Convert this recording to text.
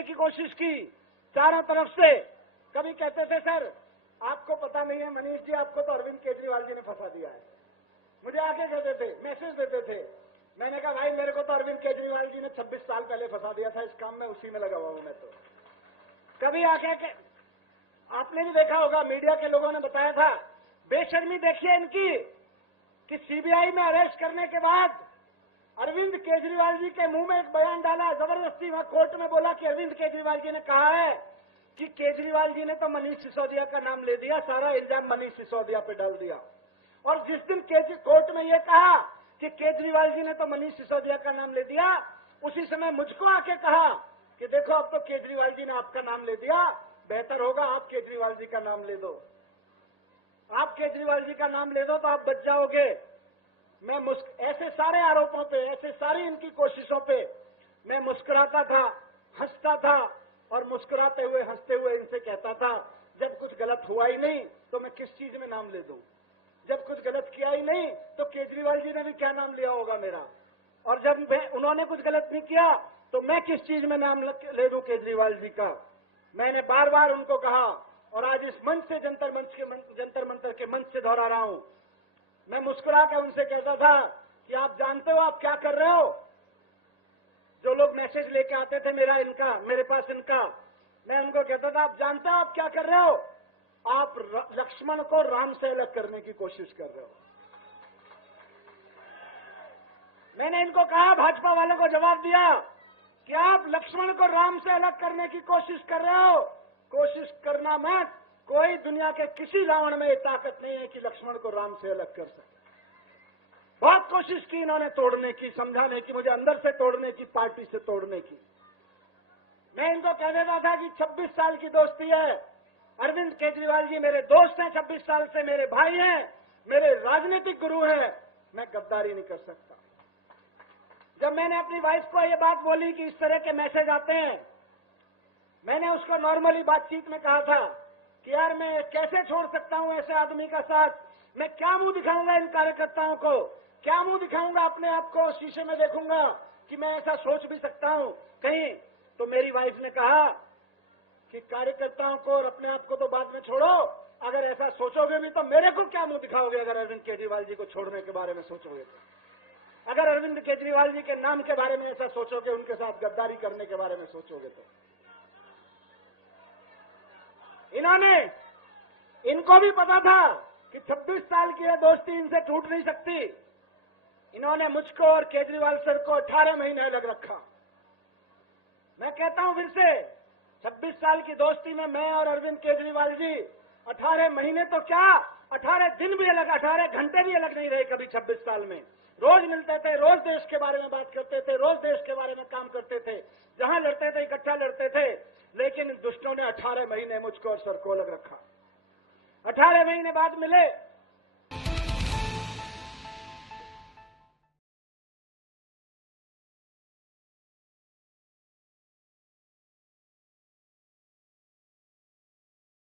करने की कोशिश की चारों तरफ से। कभी कहते थे सर आपको पता नहीं है मनीष जी, आपको तो अरविंद केजरीवाल जी ने फंसा दिया है। मुझे आके कहते थे, मैसेज देते थे। मैंने कहा भाई मेरे को तो अरविंद केजरीवाल जी ने 26 साल पहले फंसा दिया था, इस काम में उसी में लगा हुआ हूं मैं तो। कभी आके आपने भी देखा होगा, मीडिया के लोगों ने बताया था, बेशर्मी देखिए इनकी कि सीबीआई में अरेस्ट करने के बाद अरविंद केजरीवाल जी के मुंह में एक बयान डाला, जबरदस्ती वहां कोर्ट में बोला कि अरविंद केजरीवाल जी ने कहा है कि केजरीवाल जी ने तो मनीष सिसोदिया का नाम ले दिया, सारा इल्जाम मनीष सिसोदिया पे डाल दिया। और जिस दिन कोर्ट में यह कहा कि केजरीवाल जी ने तो मनीष सिसोदिया का नाम ले दिया, उसी समय मुझको आके कहा कि देखो अब तो केजरीवाल जी ने आपका नाम ले दिया, बेहतर होगा आप केजरीवाल जी का नाम ले दो, आप केजरीवाल जी का नाम ले दो तो आप बच जाओगे। मैं ऐसे सारे आरोपों पे, ऐसे सारी इनकी कोशिशों पे मैं मुस्कुराता था, हंसता था और मुस्कुराते हुए हंसते हुए इनसे कहता था जब कुछ गलत हुआ ही नहीं तो मैं किस चीज में नाम ले दूं, जब कुछ गलत किया ही नहीं तो केजरीवाल जी ने भी क्या नाम लिया होगा मेरा, और जब उन्होंने कुछ गलत नहीं किया तो मैं किस चीज में नाम ले दूं केजरीवाल जी का। मैंने बार बार उनको कहा और आज इस मंच से जंतर मंतर के मंच से दोहरा रहा हूं। मैं मुस्कुरा कर उनसे कहता था कि आप जानते हो आप क्या कर रहे हो। जो लोग मैसेज लेके आते थे मेरे पास इनका, मैं उनको कहता था आप जानते हो आप क्या कर रहे हो, आप लक्ष्मण को राम से अलग करने की कोशिश कर रहे हो। मैंने इनको कहा, भाजपा वालों को जवाब दिया कि आप लक्ष्मण को राम से अलग करने की कोशिश कर रहे हो। कोशिश करना मत, कोई दुनिया के किसी रावण में ताकत नहीं है कि लक्ष्मण को राम से अलग कर सके। बहुत कोशिश की इन्होंने तोड़ने की, समझाने की, मुझे अंदर से तोड़ने की, पार्टी से तोड़ने की। मैं इनको कह देता था कि 26 साल की दोस्ती है, अरविंद केजरीवाल जी मेरे दोस्त हैं, 26 साल से मेरे भाई हैं, मेरे राजनीतिक गुरु हैं, मैं गद्दारी नहीं कर सकता। जब मैंने अपनी वाइफ को ये बात बोली कि इस तरह के मैसेज आते हैं, मैंने उसको नॉर्मली बातचीत में कहा था कि यार मैं कैसे छोड़ सकता हूं ऐसे आदमी का साथ, मैं क्या मुंह दिखाऊंगा इन कार्यकर्ताओं को, क्या मुंह दिखाऊंगा अपने आप को, शीशे में देखूंगा कि मैं ऐसा सोच भी सकता हूं कहीं। तो मेरी वाइफ ने कहा कि कार्यकर्ताओं को और अपने आप को तो बाद में छोड़ो, अगर ऐसा सोचोगे भी तो मेरे को क्या मुंह दिखाओगे अगर अरविंद केजरीवाल जी को छोड़ने के बारे में सोचोगे तो। अगर अरविंद केजरीवाल जी के नाम के बारे में ऐसा सोचोगे, उनके साथ गद्दारी करने के बारे में सोचोगे तो। इनको भी पता था कि 26 साल की यह दोस्ती इनसे टूट नहीं सकती। इन्होंने मुझको और केजरीवाल सर को 18 महीने अलग रखा। मैं कहता हूं फिर से, 26 साल की दोस्ती में मैं और अरविंद केजरीवाल जी 18 महीने तो क्या, 18 दिन भी अलग, 18 घंटे भी अलग नहीं रहे कभी 26 साल में। रोज मिलते थे, रोज देश के बारे में बात करते थे, रोज देश के बारे में काम करते थे, जहां लड़ते थे इकट्ठा लड़ते थे। लेकिन दुष्टों ने 18 महीने मुझको और सर को अलग रखा। 18 महीने बाद मिले